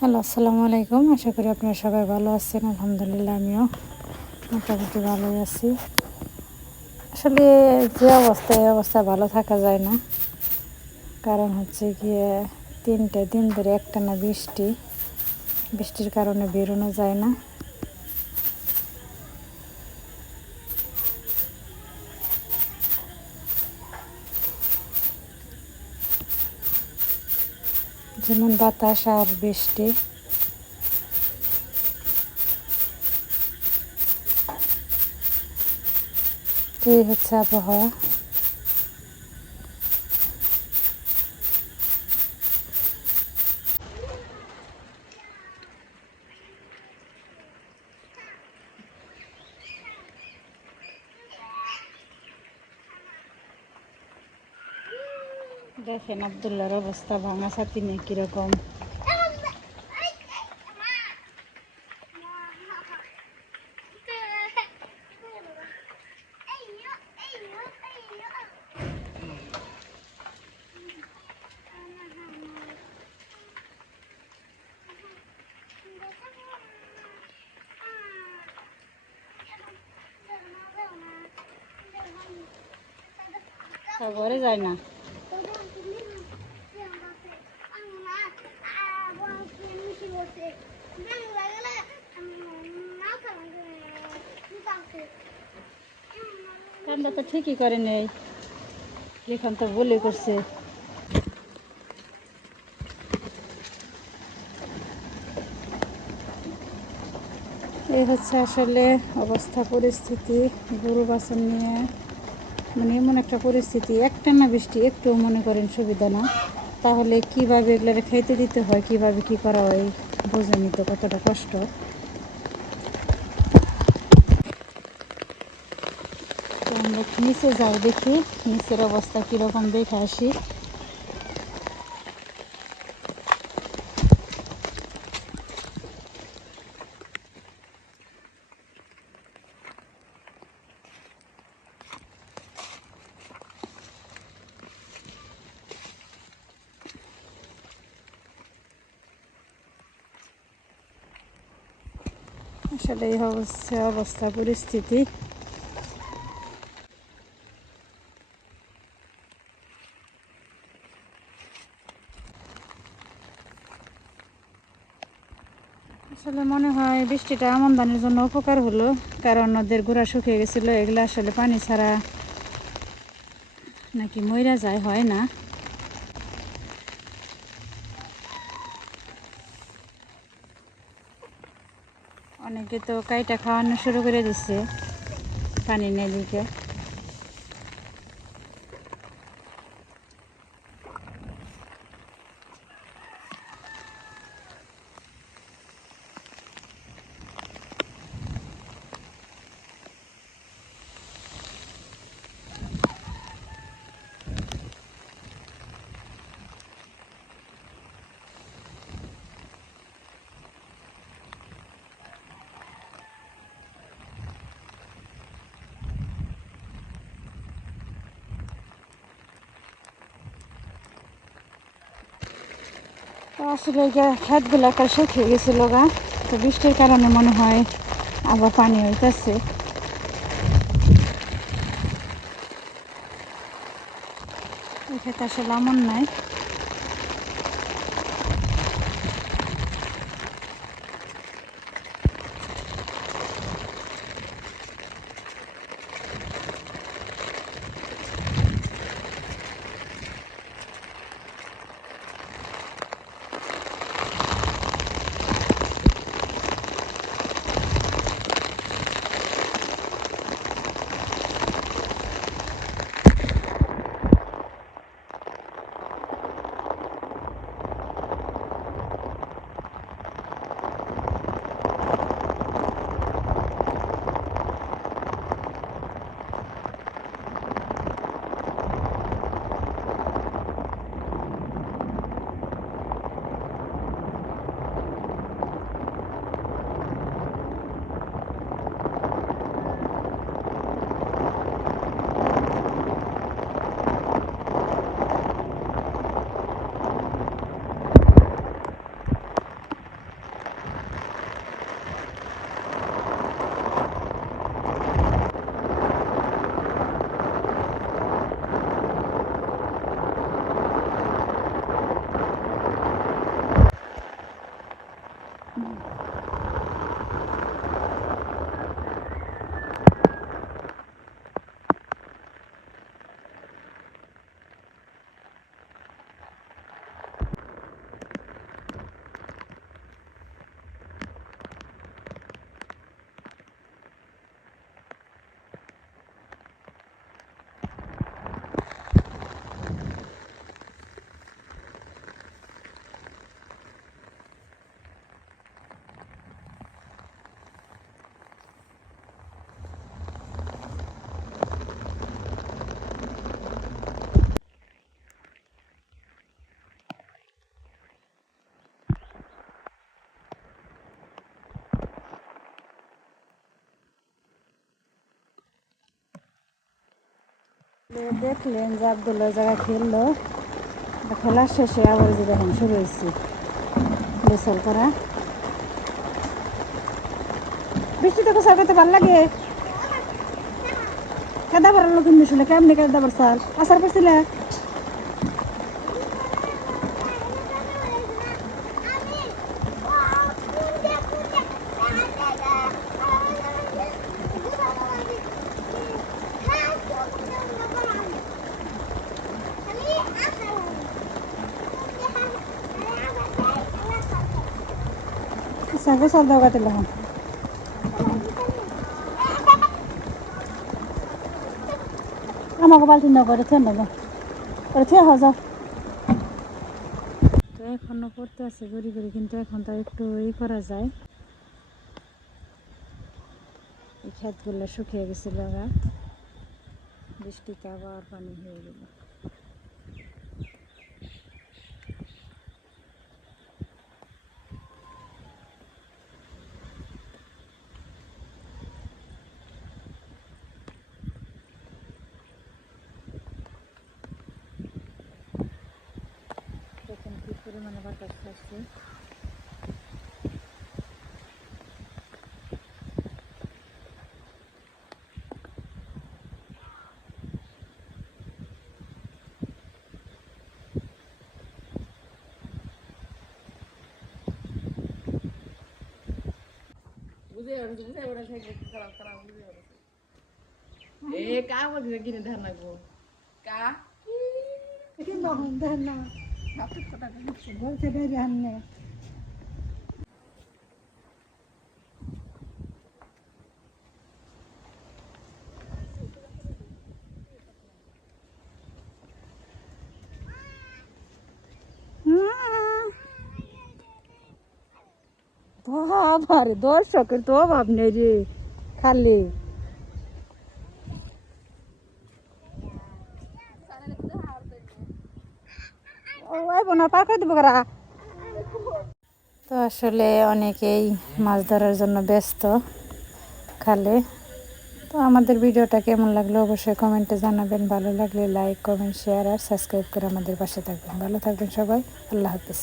Hello, আসসালামু আলাইকুম। আশা করি আপনারা সবাই ভালো আছেন। আলহামদুলিল্লাহ আমিও মোটামুটি ভালোই আছি। আসলে যে অবস্থায় ভালো থাকা যায় না। কারণ হচ্ছে গিয়ে 3 দিন ধরে একটানা বৃষ্টির কারণে বেরোনো যায় না। যেমন বাতাস আর বৃষ্টি। এই হচ্ছে আবহাওয়া। দেখেন আব্দুল্লাহর অবস্থা, ভাঙা ছাতি নিয়ে কিরকম। ঘরে যায় না। ঠান্ডা তো ঠিকই করে নেই, এখন তো বলে করছে। এই হচ্ছে আসলে অবস্থা পরিস্থিতি গরু বাছুর নিয়ে। মানে এমন একটা পরিস্থিতি, একটানা বৃষ্টি, একটু মনে করেন সুবিধা না। তাহলে কিভাবে এগুলো খাইতে দিতে হয়, কিভাবে কি করা হয় বোঝেনি তো কতটা কষ্ট। তো আমরা নিচে যাই, দেখি নিচের অবস্থা কীরকম, দেখে আসি। আসলে এই হচ্ছে অবস্থা পরিস্থিতি। আসলে মনে হয় বৃষ্টিটা আমন ধানের জন্য উপকার হলো, কারণ ওদের গোড়া শুকিয়ে গেছিলো। এগুলো আসলে পানি ছাড়া নাকি মইরা যায়, হয় না। অনেকে তো কাইটা খাওয়ানো শুরু করে দিচ্ছে পানি নেই দিকে। তো আসলে ক্ষেতগুলো একটা শুকিয়ে গেছিলো গা। তো বৃষ্টির কারণে মনে হয় আবার পানি হইতেছে। এই ক্ষেত আসলে এমন নাই। দেখলেন যে আব্দুল্লাহ জায়গা খেললো, খেলার শেষে আবার যে দেখেন শুরু হয়েছে গোসল করা। বৃষ্টিতে গোসল করতে ভালো লাগে। কেদা পড়ার লোক কিন্তু শুনে কেমনি কেদা পড়ছাল আসার পড়ছিলে? আচ্ছা গোসল দাও গাতে লহন। আমাকে বালতি নাও করে থেন না করে থে হওয়া যাও। তো এখনো পড়তে আছে ঘুরি ঘুরি, কিন্তু এখন তো একটু করা যায়। এই ক্ষেতগুলো শুকিয়ে গেছিল, বৃষ্টিতে আবার পানি হয়ে গেল। দেখুন কি পরিমাণে বাতাস খাচ্ছে। বাবারে দর্শকের তো অভাব নেই রে, খালি পার করে দেবো কারা। তো আসলে অনেকেই মাছ ধরার জন্য ব্যস্ত খালে। তো আমাদের ভিডিওটা কেমন লাগলো অবশ্যই কমেন্টে জানাবেন। ভালো লাগলে লাইক কমেন্ট শেয়ার আর সাবস্ক্রাইব করে আমাদের পাশে থাকবেন। ভালো থাকবেন সবাই। আল্লাহ হাফিজ।